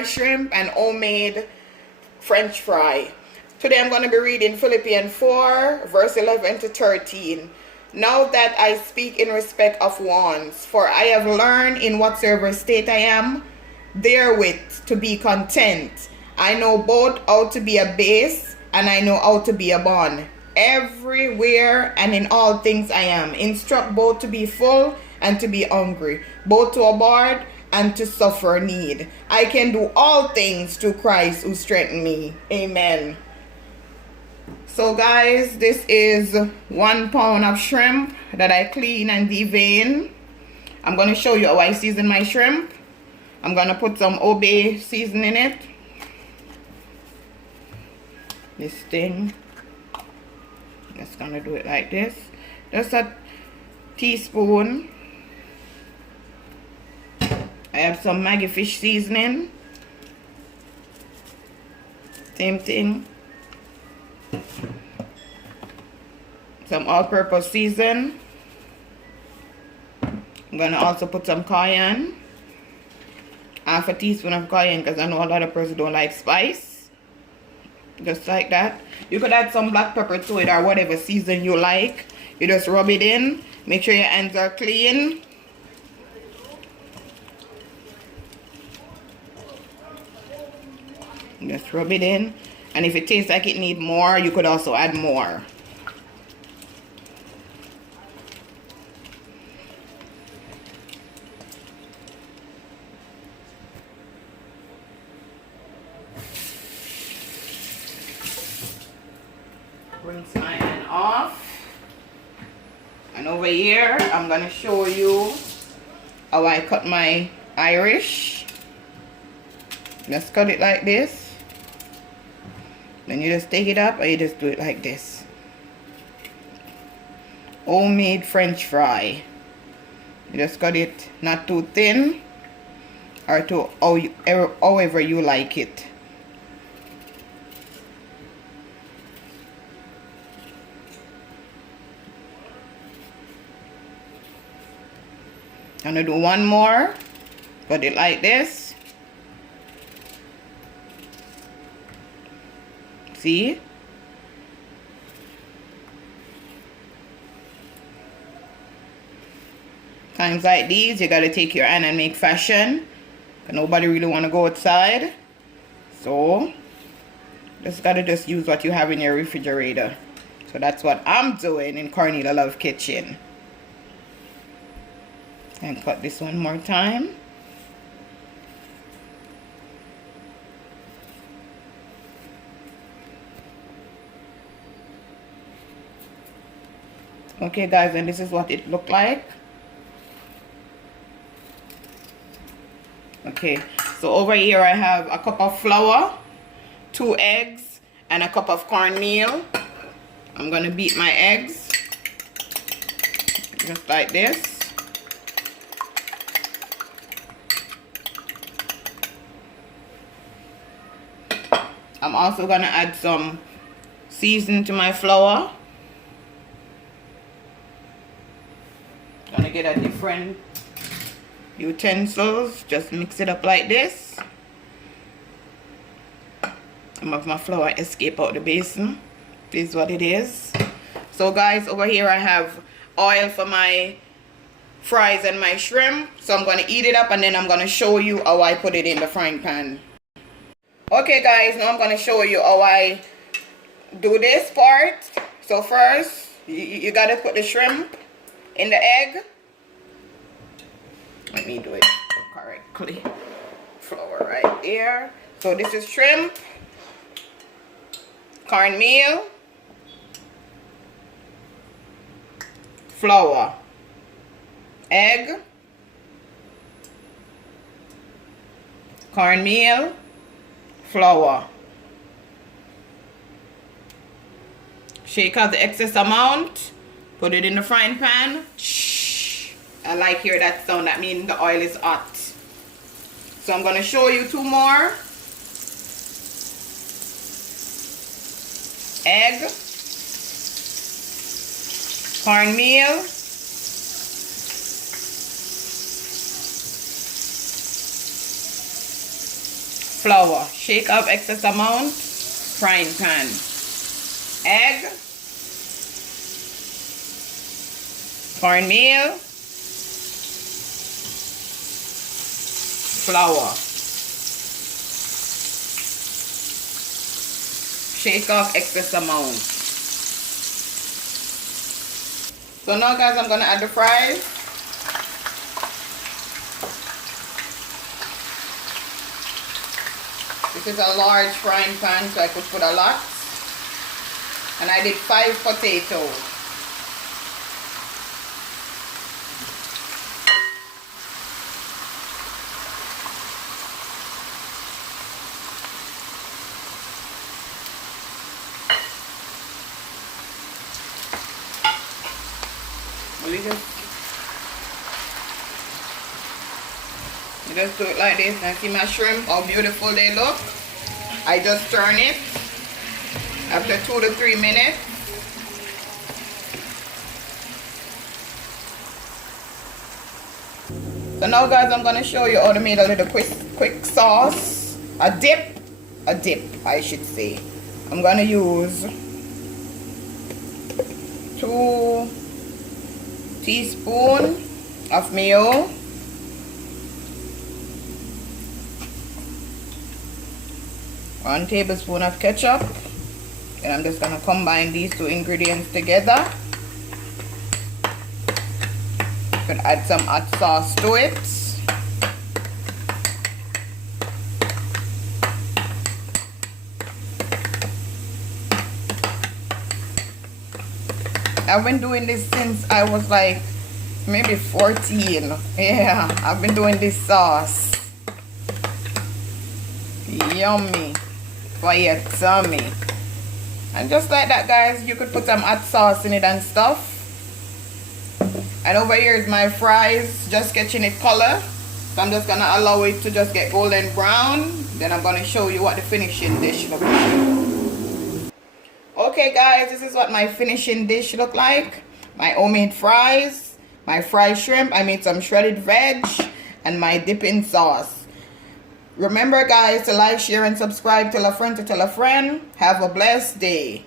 shrimp and homemade French fry. Today I'm going to be reading Philippians 4 verse 11 to 13. Now that I speak in respect of wants, for I have learned in whatsoever state I am, therewith to be content. I know both how to be abased and I know how to be abound. Everywhere and in all things I am instruct both to be full and to be hungry, both to aboard and to suffer need. I can do all things through Christ who strengthens me. Amen. So guys, this is 1 pound of shrimp that I clean and devein. I'm going to show you how I season my shrimp. I'm going to put some Obey season in it. This thing. Just going to do it like this. Just a teaspoon. I have some Maggi fish seasoning. Same thing. Some all-purpose season. I'm going to also put some cayenne. Half a teaspoon of cayenne because I know a lot of people don't like spice. Just like that. You could add some black pepper to it or whatever season you like. You just rub it in. Make sure your hands are clean. Just rub it in. And if it tastes like it needs more, you could also add more. Rinse my hand off. And over here, I'm going to show you how I cut my Irish. Just cut it like this. Then you just take it up or you just do it like this. Homemade French fry. You just cut it not too thin or too however you like it. I'm gonna do one more. Cut it like this. See? Times like these, you gotta take your hand and make fashion. Nobody really wanna go outside. So, just gotta use what you have in your refrigerator. So that's what I'm doing in Cornelialove Kitchen. And cut this one more time. Okay guys, and this is what it looked like. Okay, so over here I have a cup of flour, 2 eggs, and a cup of cornmeal. I'm gonna beat my eggs just like this. I'm also gonna add some seasoning to my flour. Gonna get a different utensils. Just mix it up like this. Some of my flour escape out the basin. This is what it is. So guys, over here I have oil for my fries and my shrimp. So I'm gonna heat it up and then I'm gonna show you how I put it in the frying pan. Okay guys, now I'm gonna show you how I do this part. So first, you gotta put the shrimp in the egg. Let me do it correctly. Flour right there. So this is shrimp, cornmeal, flour, egg, cornmeal, flour. Shake out the excess amount. Put it in the frying pan. Shh. I like hear that sound. That means the oil is hot. So I'm going to show you 2 more. Egg. Cornmeal. Flour. Shake up excess amount. Frying pan. Egg. Cornmeal. Flour. Shake off excess amount. So now guys, I'm gonna add the fries. This is a large frying pan, so I could put a lot. And I did 5 potatoes. You just do it like this and see my shrimp, how beautiful they look. I just turn it after 2 to 3 minutes. So now guys, I'm gonna show you how to make a little quick sauce. A dip I should say. I'm gonna use 2 teaspoons of mayo, 1 tablespoon of ketchup, and I'm just gonna combine these 2 ingredients together. You could add some hot sauce to it. I've been doing this since I was like maybe 14. Yeah, I've been doing this sauce. Yummy for your tummy. And just like that guys, you could put some hot sauce in it and stuff. And over here is my fries, just catching it color. So I'm just gonna allow it to just get golden brown. Then I'm gonna show you what the finishing dish looks like. Okay guys, this is what my finishing dish look like. My homemade fries, my fried shrimp, I made some shredded veg, and my dipping sauce. Remember guys to like, share and subscribe. Tell a friend to tell a friend. Have a blessed day.